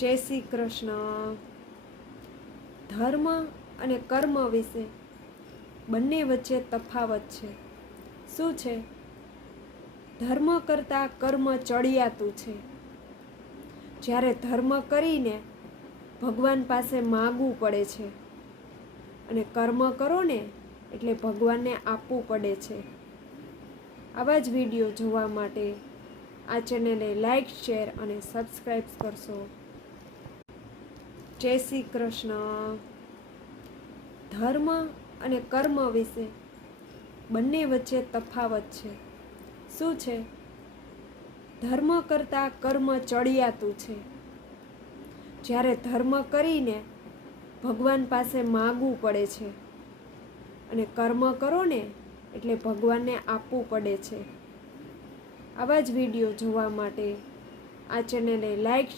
જય શ્રી કૃષ્ણ. ધર્મ અને કર્મ વિશે બંને વચ્ચે તફાવત છે. શું છે? ધર્મ કરતાં કર્મ ચડિયાતું છે. જ્યારે ધર્મ કરીને ભગવાન પાસે માગવું પડે છે અને કર્મ કરો ને એટલે ભગવાનને આપવું પડે છે. આવા જ વિડીયો જોવા માટે આ ચેનલને લાઈક, શેર અને સબસ્ક્રાઈબ કરશો. જય શ્રી કૃષ્ણ. ધર્મ અને કર્મ વિશે બંને વચ્ચે તફાવત છે. શું છે? ધર્મ કરતાં કર્મ ચડિયાતું છે. જ્યારે ધર્મ કરીને ભગવાન પાસે માગવું પડે છે અને કર્મ કરો ને એટલે ભગવાનને આપવું પડે છે. આવા જ વિડીયો જોવા માટે આ ચેનલને લાઈક,